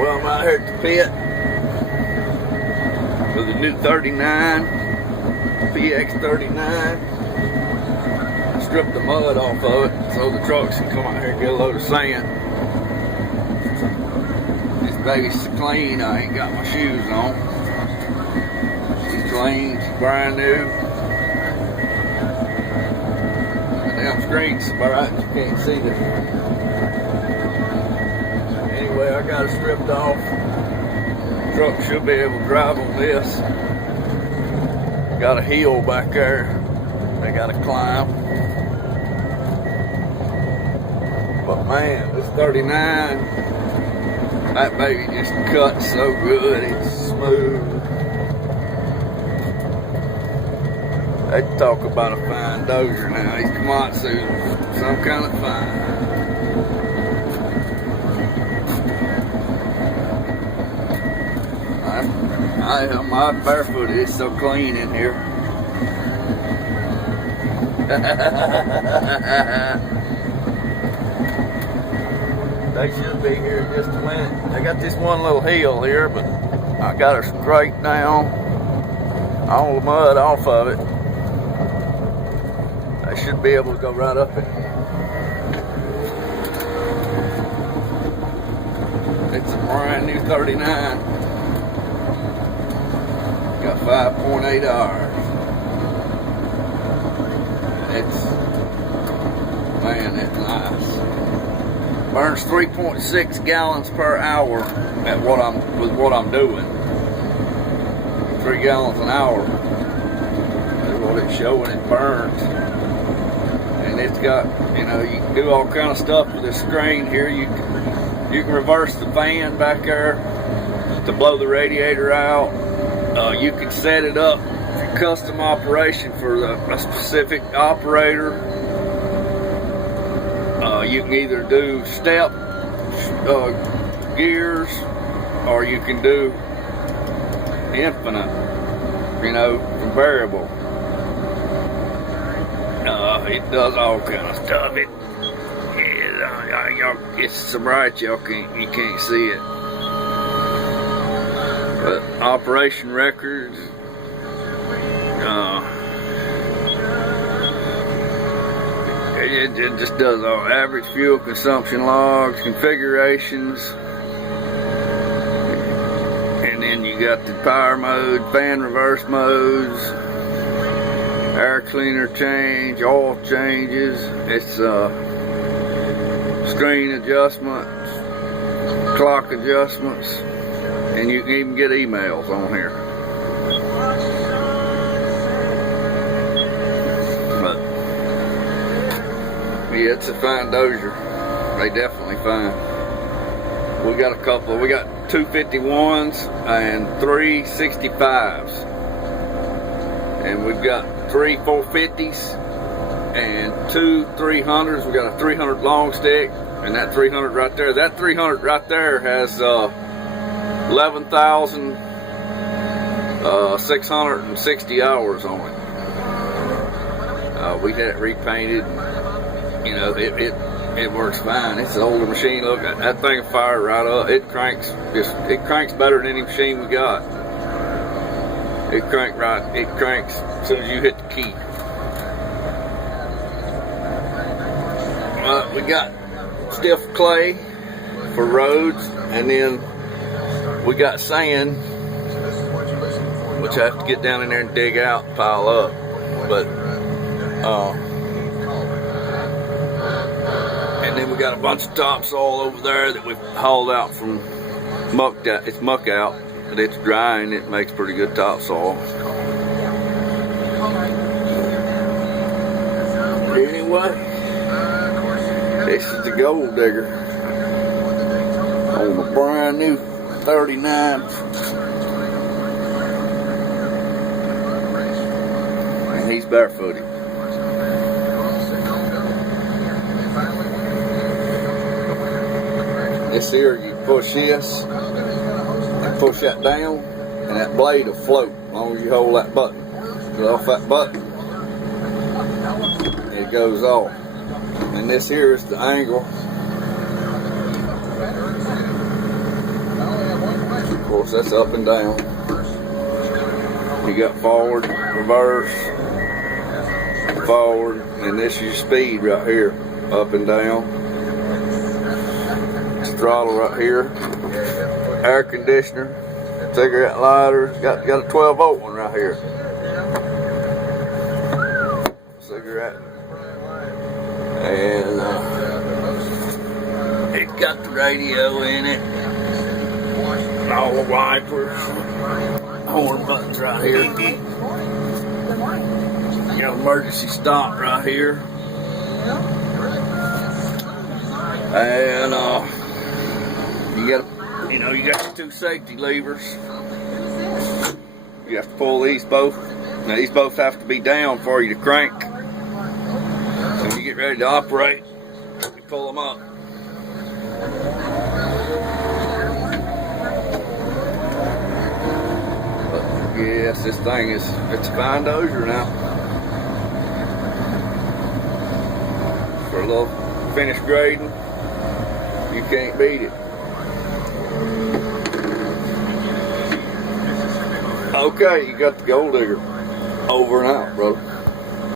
Well, I'm out here at the pit with the new 39, Px39. Strip the mud off of it so the trucks can come out here and get a load of sand. This baby's clean. I ain't got my shoes on. She's clean. She's brand new. The damn screen's alright. You can't see it. Anyway, I got it stripped off. The truck should be able to drive on this. Got a hill back there they got to climb. But man, this 39, that baby just cuts so good. It's smooth. They talk about a fine dozer now. These Komatsu, some kind of fine. My barefoot is so clean in here. They should be here in just a minute. They got this one little hill here, but I got her straight down, all the mud off of it. They should be able to go right up it. It's a brand new 39. Got 5.8 hours. It's nice. Burns 3.6 gallons per hour at what I'm doing. 3 gallons an hour is what it's showing it burns. And it's got, you know, you can do all kind of stuff with this screen here. You can reverse the fan back there to blow the radiator out. You can set it up for custom operation for a specific operator. You can either do step gears, or you can do infinite, you know, variable. It does all kind of stuff. It's so bright you can't see it. But operation records, it just does all average fuel consumption logs, configurations, and then you got the power mode, fan reverse modes, air cleaner change, oil changes. It's screen adjustments, clock adjustments, and you can even get emails on here. Yeah, it's a fine dozer. They definitely fine. We got a couple. We got 251s and 3 65s, and we've got 3 450s and 2 300s. We got a 300 long stick, and that 300 right there. That 300 right there has 11,660 hours on it. We had it repainted. You know, it works fine. It's an older machine. Look, that thing fired right up. It cranks better than any machine we got. It cranks as soon as you hit the key. We got stiff clay for roads, and then we got sand, which I have to get down in there and dig out and pile up. But and then we got a bunch of topsoil over there that we've hauled out from mucked out. It's muck out, but it's dry and it makes pretty good topsoil. Anyway, this is the gold digger on the brand new 39. And he's barefooted. This here, you push this and push that down, and that blade will float as long as you hold that button. Get off that button, it goes off. And this here is the angle So that's up and down. You got forward, reverse, forward, and this is your speed right here, up and down. It's throttle right here. Air conditioner, cigarette lighter. Got a 12-volt one right here. Cigarette. And it's got the radio in it. All the wipers. Horn buttons right here. You got emergency stop right here. And you got your 2 safety levers. You have to pull these both. Now these both have to be down for you to crank. So when you get ready to operate, you pull them up. Yes, this thing it's a fine dozer now. For a little finish grading, you can't beat it. Okay, you got the gold digger. Over and out, bro.